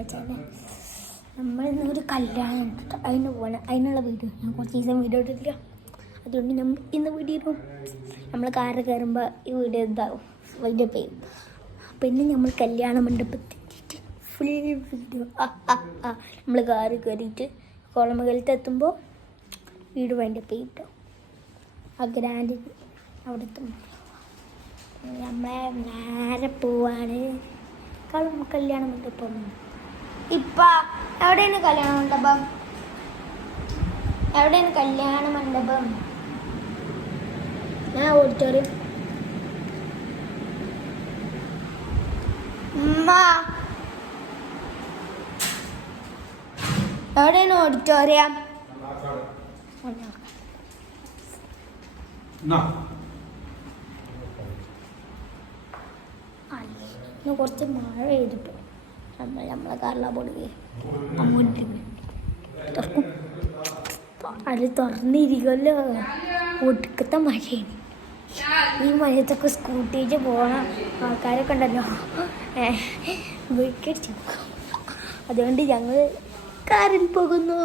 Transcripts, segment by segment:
വെച്ചാൽ നമ്മൾ ഇന്നൊരു കല്യാണം ഉണ്ട്, അതിന് പോകണം. അതിനുള്ള വീഡിയോ ഞാൻ കുറച്ച് ദിവസം വീഡിയോ ഇട്ടിട്ടില്ല. അതുകൊണ്ട് നമ്മൾ ഇന്ന് വീഡിയോ ഇടും. നമ്മൾ കാറിൽ കയറുമ്പോൾ ഈ വീഡിയോ എന്താവും, വലിയ പെയ്യും. പിന്നെ നമ്മൾ കല്യാണ മണ്ഡപത്തിൽ ഫുൾ വീഡിയോ. നമ്മൾ കാറിൽ കയറിയിട്ട് കോളമംഗലത്തെത്തുമ്പോൾ വീട് വേണ്ടി പെയ്യും. ആ ഗ്രാൻഡ് അവിടെ എത്തുമ്പോൾ നമ്മളെ നേരെ പോവാണ് കല്യാണ മണ്ഡപം. എവിടെയാണ് കല്യാണ മണ്ഡപം? എവിടെയാണ് കല്യാണ മണ്ഡപം? ഞാൻ ഓഡിറ്റോറിയം. എവിടെയാണ് ഓഡിറ്റോറിയം? ഇന്ന് കുറച്ച് മഴ പെയ്തിട്ടു. നമ്മളെ കാറിലാ പൊടുകെ അങ്ങോട്ട് തുറക്കും. അത് തുറന്നിരിക്കുമല്ലോ. ഒടുക്കത്തെ മഴയാണ്. ഈ മഴത്തൊക്കെ സ്കൂട്ടിയിട്ട് പോകണ ആൾക്കാരൊക്കെ ഉണ്ടല്ലോ, വീക്കടിച്ചു. അതുകൊണ്ട് ഞങ്ങൾ കാറിൽ പോകുന്നു.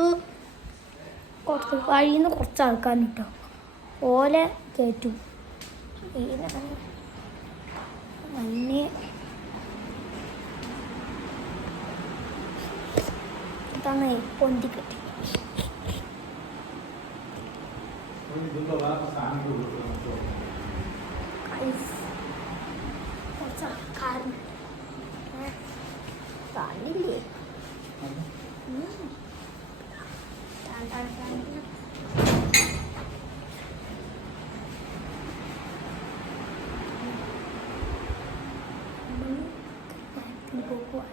കുറച്ച് വഴിയിൽ നിന്ന് കുറച്ച് ആൾക്കാരുണ്ട് കേട്ടോ, ഓലെ കയറ്റും. മഞ്ഞ് തന്നെ പൊന്തി കെട്ടി. കാണില്ലേ പോകുക.